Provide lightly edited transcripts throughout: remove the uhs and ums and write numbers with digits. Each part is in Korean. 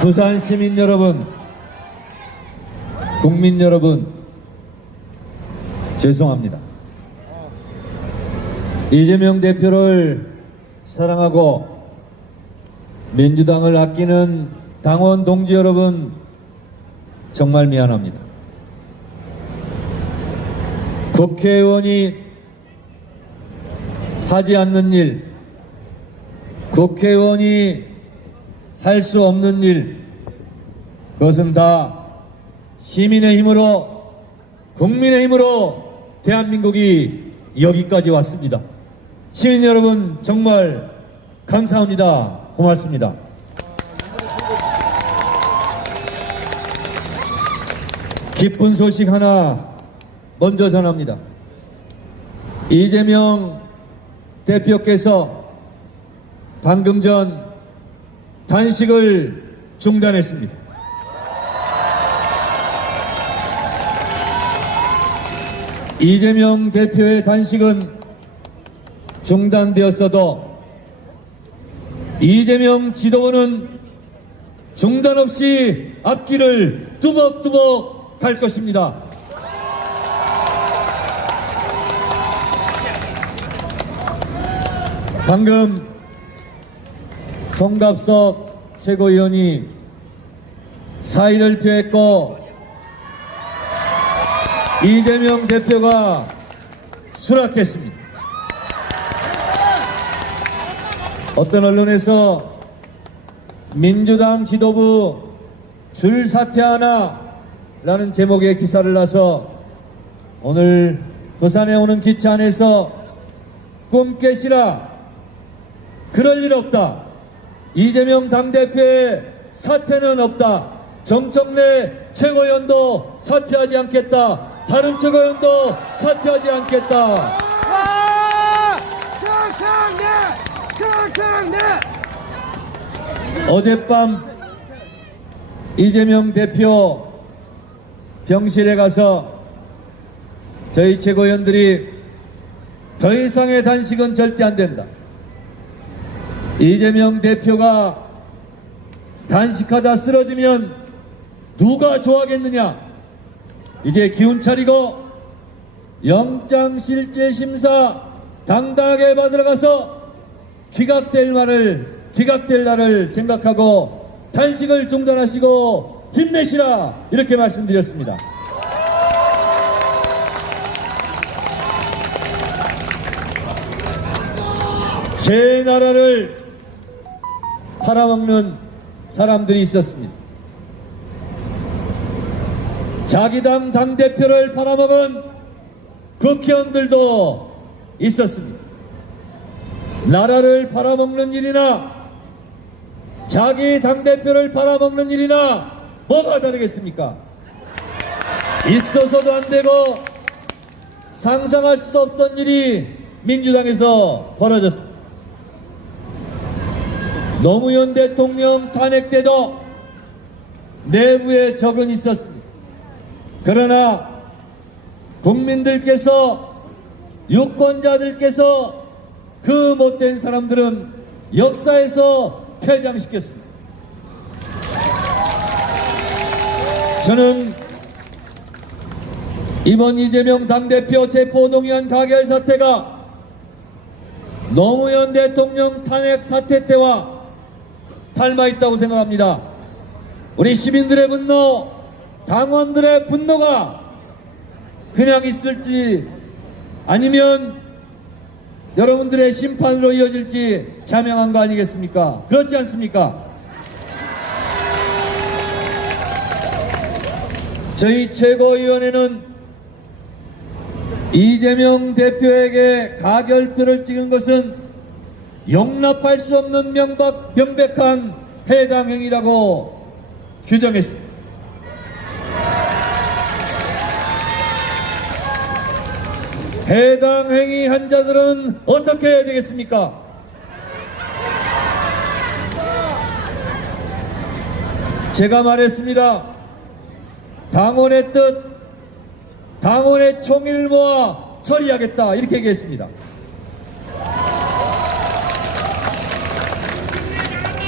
부산 시민 여러분, 국민 여러분, 죄송합니다. 이재명 대표를 사랑하고 민주당을 아끼는 당원 동지 여러분, 정말 미안합니다. 국회의원이 하지 않는 일, 국회의원이 할 수 없는 일, 그것은 다 시민의 힘으로, 국민의 힘으로 대한민국이 여기까지 왔습니다. 시민 여러분 정말 감사합니다. 고맙습니다. 기쁜 소식 하나 먼저 전합니다. 이재명 대표께서 방금 전 단식을 중단했습니다. 이재명 대표의 단식은 중단되었어도 이재명 지도부는 중단 없이 앞길을 뚜벅뚜벅 갈 것입니다. 방금 송갑석 최고위원이 사의를 표했고 이재명 대표가 수락했습니다. 어떤 언론에서 민주당 지도부 줄 사퇴하나 라는 제목의 기사를 놔서 오늘 부산에 오는 기차 안에서 꿈 깨시라, 그럴 일 없다, 이재명 당대표의 사퇴는 없다, 정청래 최고위원도 사퇴하지 않겠다, 다른 최고위원도 사퇴하지 않겠다. 어젯밤 이재명 대표 병실에 가서 저희 최고위원들이 더 이상의 단식은 절대 안 된다, 이재명 대표가 단식하다 쓰러지면 누가 좋아하겠느냐, 이제 기운 차리고 영장실질심사 당당하게 받으러 가서 기각될 날을 생각하고 단식을 중단하시고 힘내시라, 이렇게 말씀드렸습니다. 제 나라를 팔아먹는 사람들이 있었습니다. 자기 당 당대표를 팔아먹은 국회의원들도 있었습니다. 나라를 팔아먹는 일이나 자기 당대표를 팔아먹는 일이나 뭐가 다르겠습니까? 있어서도 안 되고 상상할 수도 없던 일이 민주당에서 벌어졌습니다. 노무현 대통령 탄핵 때도 내부에 적은 있었습니다. 그러나 국민들께서, 유권자들께서 그 못된 사람들은 역사에서 퇴장시켰습니다. 저는 이번 이재명 당대표 체포동의안 가결 사태가 노무현 대통령 탄핵 사태 때와 닮아있다고 생각합니다. 우리 시민들의 분노, 당원들의 분노가 그냥 있을지 아니면 여러분들의 심판으로 이어질지 자명한 거 아니겠습니까? 그렇지 않습니까? 저희 최고위원회는 이재명 대표에게 가결표를 찍은 것은 용납할 수 없는 명백한 해당 행위라고 규정했습니다. 해당 행위 한 자들은 어떻게 해야 되겠습니까? 제가 말했습니다. 당원의 뜻, 당원의 총의를 모아 처리하겠다, 이렇게 얘기했습니다.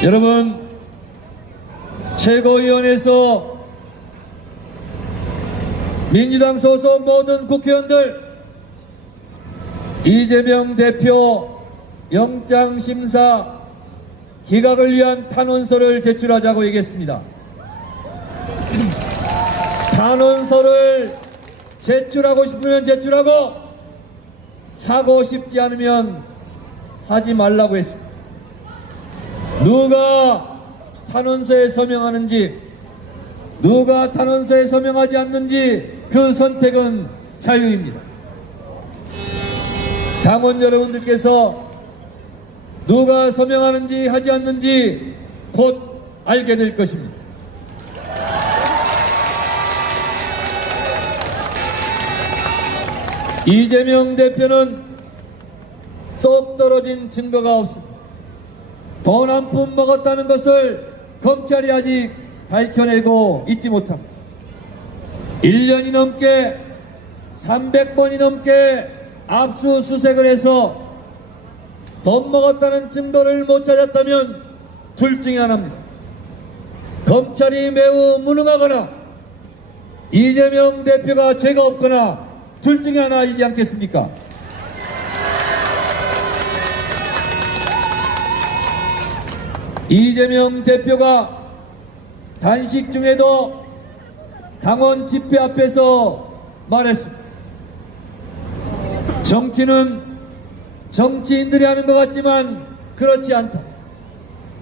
여러분, 최고위원회에서 민주당 소속 모든 국회의원들 이재명 대표 영장심사 기각을 위한 탄원서를 제출하자고 얘기했습니다. 탄원서를 제출하고 싶으면 제출하고 하고 싶지 않으면 하지 말라고 했습니다. 누가 탄원서에 서명하는지, 누가 탄원서에 서명하지 않는지 그 선택은 자유입니다. 당원 여러분들께서 누가 서명하는지 하지 않는지 곧 알게 될 것입니다. 이재명 대표는 똑 떨어진 증거가 없습니다. 돈 한 푼 먹었다는 것을 검찰이 아직 밝혀내고 있지 못합니다. 1년이 넘게 300번이 넘게 압수수색을 해서 돈 먹었다는 증거를 못 찾았다면 둘 중에 하나입니다. 검찰이 매우 무능하거나 이재명 대표가 죄가 없거나 둘 중에 하나이지 않겠습니까? 이재명 대표가 단식 중에도 당원 집회 앞에서 말했습니다. 정치는 정치인들이 하는 것 같지만 그렇지 않다.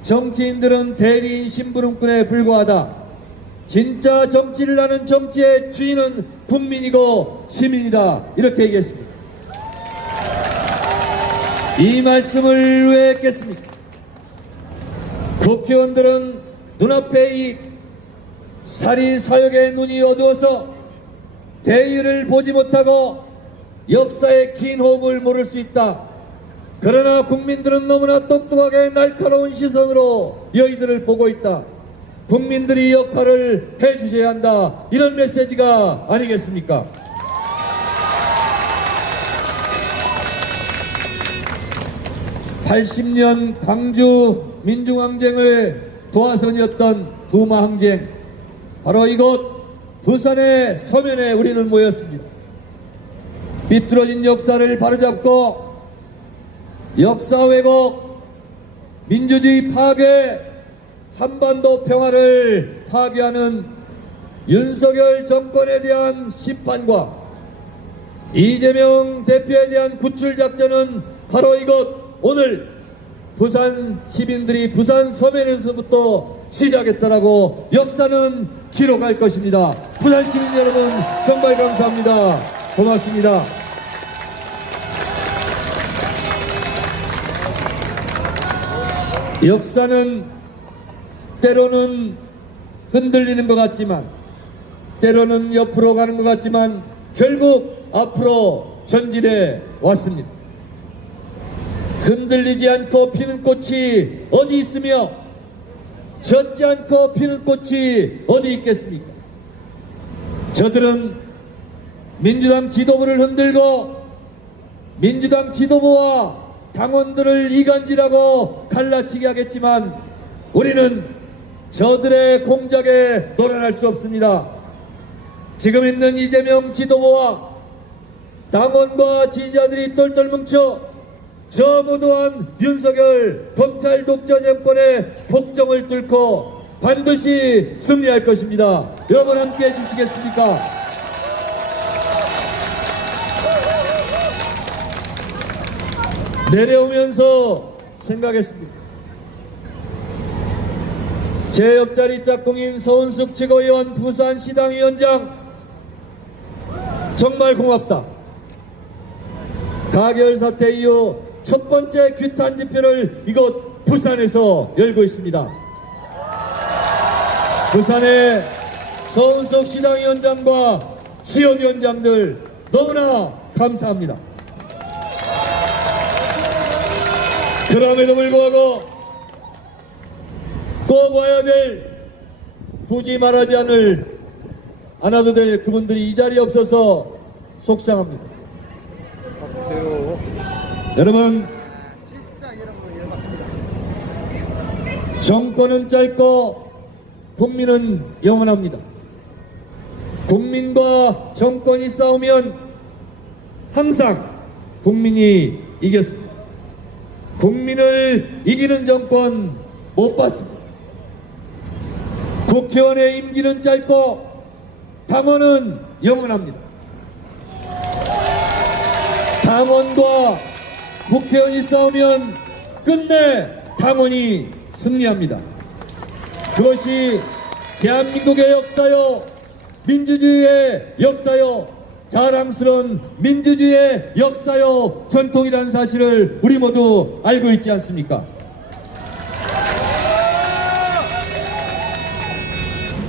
정치인들은 대리인 심부름꾼에 불과하다. 진짜 정치를 하는 정치의 주인은 국민이고 시민이다. 이렇게 얘기했습니다. 이 말씀을 왜 했겠습니까? 국회의원들은 눈앞의 이 사리사욕의 눈이 어두워서 대의를 보지 못하고 역사의 긴 호흡을 모를 수 있다. 그러나 국민들은 너무나 똑똑하게 날카로운 시선으로 너희들을 보고 있다. 국민들이 역할을 해주셔야 한다. 이런 메시지가 아니겠습니까? (80년) 광주 민중항쟁의 도화선이었던 부마항쟁, 바로 이곳 부산의 서면에 우리는 모였습니다. 비뚤어진 역사를 바로잡고 역사 왜곡, 민주주의 파괴, 한반도 평화를 파괴하는 윤석열 정권에 대한 심판과 이재명 대표에 대한 구출작전은 바로 이곳 오늘 부산 시민들이 부산 서면에서부터 시작했다라고 역사는 기록할 것입니다. 부산 시민 여러분 정말 감사합니다. 고맙습니다. 역사는 때로는 흔들리는 것 같지만, 때로는 옆으로 가는 것 같지만 결국 앞으로 전진해 왔습니다. 흔들리지 않고 피는 꽃이 어디 있으며 젖지 않고 피는 꽃이 어디 있겠습니까? 저들은 민주당 지도부를 흔들고 민주당 지도부와 당원들을 이간질하고 갈라치게 하겠지만 우리는 저들의 공작에 놀아날 수 없습니다. 지금 있는 이재명 지도부와 당원과 지지자들이 똘똘 뭉쳐 저 무도한 윤석열 검찰 독재 정권의 폭정을 뚫고 반드시 승리할 것입니다. 여러분 함께 해주시겠습니까? 내려오면서 생각했습니다. 제 옆자리 짝꿍인 서은숙 최고위원 부산시당위원장 정말 고맙다. 가결 사태 이후 첫 번째 규탄 집회를 이곳 부산에서 열고 있습니다. 부산의 서은숙 시당위원장과 수협위원장들 너무나 감사합니다. 그럼에도 불구하고 꼭 와야 될, 굳이 말하지 않아도 될 그분들이 이 자리에 없어서 속상합니다. 여러분, 정권은 짧고 국민은 영원합니다. 국민과 정권이 싸우면 항상 국민이 이겼습니다. 국민을 이기는 정권 못 봤습니다. 국회의원의 임기는 짧고 당원은 영원합니다. 당원과 국회의원이 싸우면 끝내 당원이 승리합니다. 그것이 대한민국의 역사요, 민주주의의 역사요, 자랑스러운 민주주의의 역사요, 전통이라는 사실을 우리 모두 알고 있지 않습니까?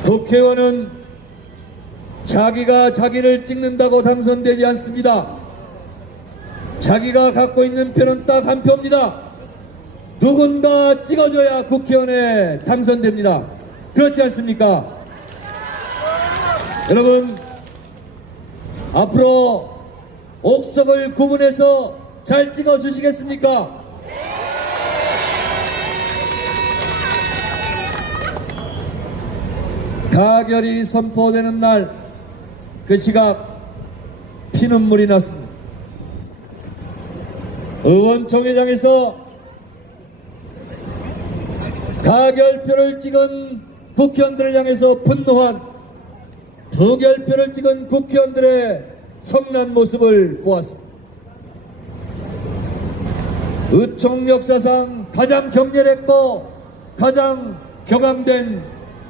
국회의원은 자기가 자기를 찍는다고 당선되지 않습니다. 자기가 갖고 있는 표는 딱 한 표입니다. 누군가 찍어줘야 국회의원에 당선됩니다. 그렇지 않습니까? 여러분, 앞으로 옥석을 구분해서 잘 찍어주시겠습니까? 가결이 선포되는 날, 그 시각 피눈물이 났습니다. 의원총회장에서 가결표를 찍은 국회의원들을 향해서 분노한 부결표를 찍은 국회의원들의 성난 모습을 보았습니다. 의총 역사상 가장 격렬했고 가장 격앙된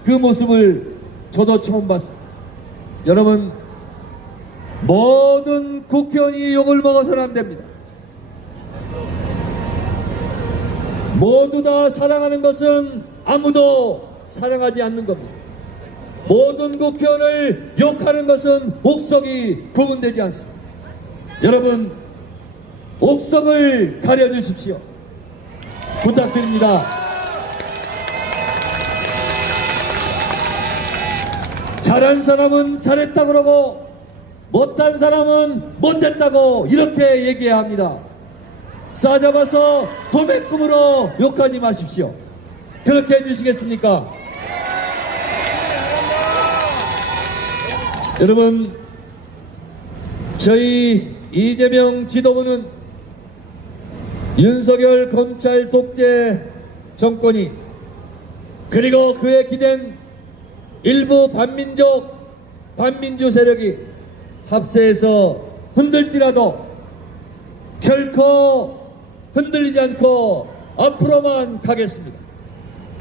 그 모습을 저도 처음 봤습니다. 여러분, 모든 국회의원이 욕을 먹어서는 안 됩니다. 모두 다 사랑하는 것은 아무도 사랑하지 않는 겁니다. 모든 국회의원을 욕하는 것은 옥석이 구분되지 않습니다. 여러분, 옥석을 가려주십시오. 부탁드립니다. 잘한 사람은 잘했다 그러고 못한 사람은 못했다고 이렇게 얘기해야 합니다. 싸잡아서 도매금으로 욕하지 마십시오. 그렇게 해주시겠습니까? 여러분, 저희 이재명 지도부는 윤석열 검찰 독재 정권이 그리고 그에 기댄 일부 반민주 세력이 합세해서 흔들지라도 결코 흔들리지 않고 앞으로만 가겠습니다.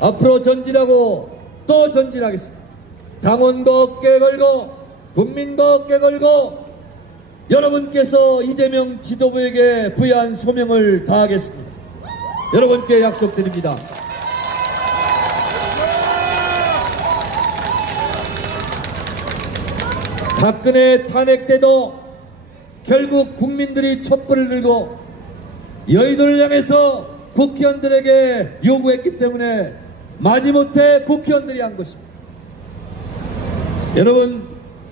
앞으로 전진하고 또 전진하겠습니다. 당원과 어깨 걸고 국민과 어깨 걸고 여러분께서 이재명 지도부에게 부여한 소명을 다하겠습니다. 여러분께 약속드립니다. 박근혜 탄핵 때도 결국 국민들이 촛불을 들고 여의도를 향해서 국회의원들에게 요구했기 때문에 마지못해 국회의원들이 한 것입니다. 여러분,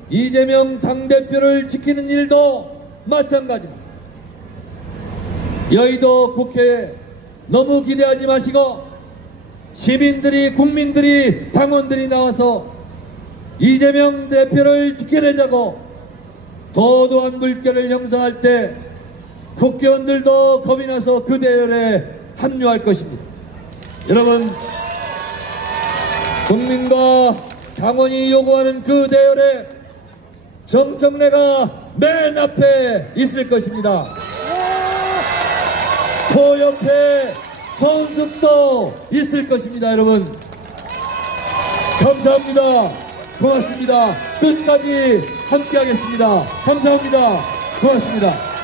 이재명 당대표를 지키는 일도 마찬가지입니다. 여의도 국회에 너무 기대하지 마시고 시민들이, 국민들이, 당원들이 나와서 이재명 대표를 지켜내자고 도도한 물결을 형성할 때 국회의원들도 겁이 나서 그 대열에 합류할 것입니다. 여러분, 국민과 당원이 요구하는 그 대열에 정청래가 맨 앞에 있을 것입니다. 그 옆에 서은숙도 있을 것입니다. 여러분, 감사합니다. 고맙습니다. 끝까지 함께하겠습니다. 감사합니다. 고맙습니다.